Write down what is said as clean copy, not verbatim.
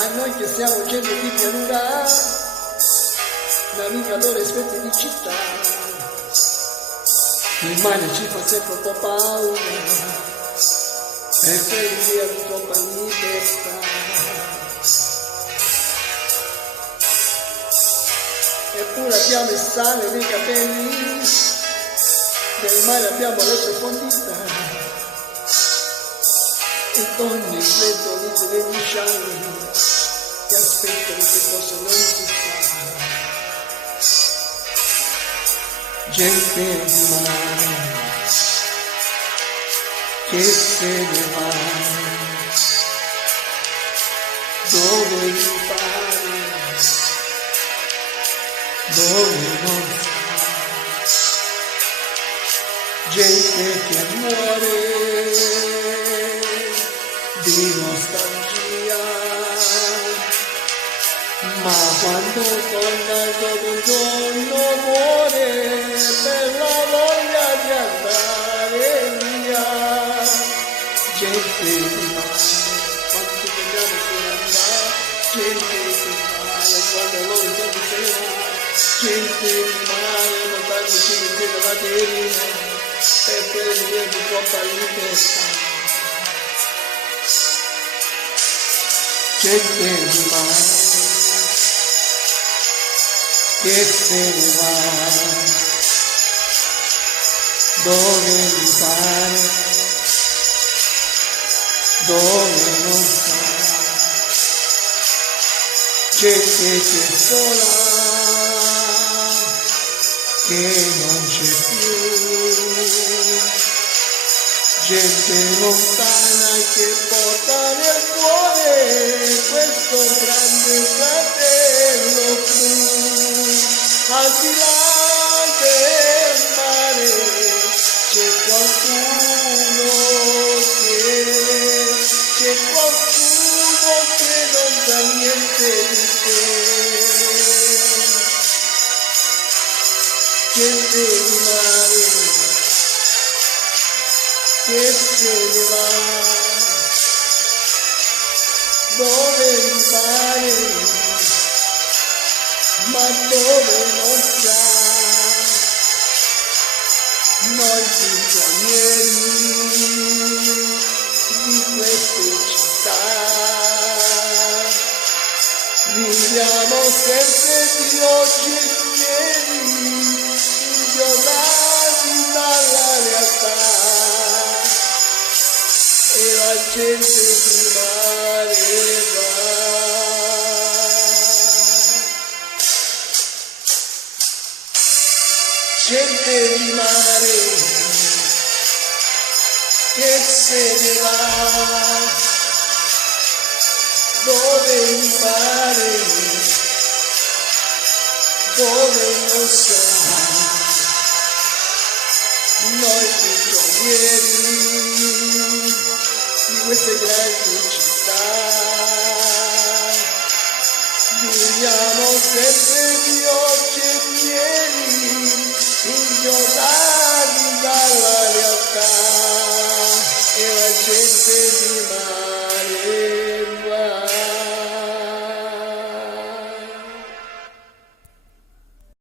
A noi che siamo gente di pianura, navigatori esperti di città, il mare ci fa sempre un po' paura, e per via di troppa libertà. Eppure abbiamo il sale nei capelli, nel mare abbiamo le profondità, e donne in freddo di degli scialli che aspettano che cosa non si fa. Gente di mare che se ne va dove gli pare, dove non sa. Gente che muore di nostalgia, ma quando torna dopo un giorno muore per la voglia di andare via. Gente di mare, quando torniamo per andare, gente di mare, quando loro sempre se ne va, gente di mare, non tanto ci mette la terina, per prendere di troppa libertà. Gente di mare che se ne va dove gli pare, dove non sa. Gente che è sola, che non c'è più, gente lontana che porta nel cuore questo grande fratello blu. Al di là del mare c'è qualcuno che non sa niente di te. Gente di mare che se ne va dove gli pare, ma dove non sa. Noi prigionieri di queste città viviamo sempre di oggi e ieri, inchiodati dalla realtà, e la gente di mare va. Gente di mare che se ne va dove gli pare, dove non sa. Noi prigionieri di queste grandi città viviamo sempre di oggi e ieri, inchiodati dalla realtà, e la gente di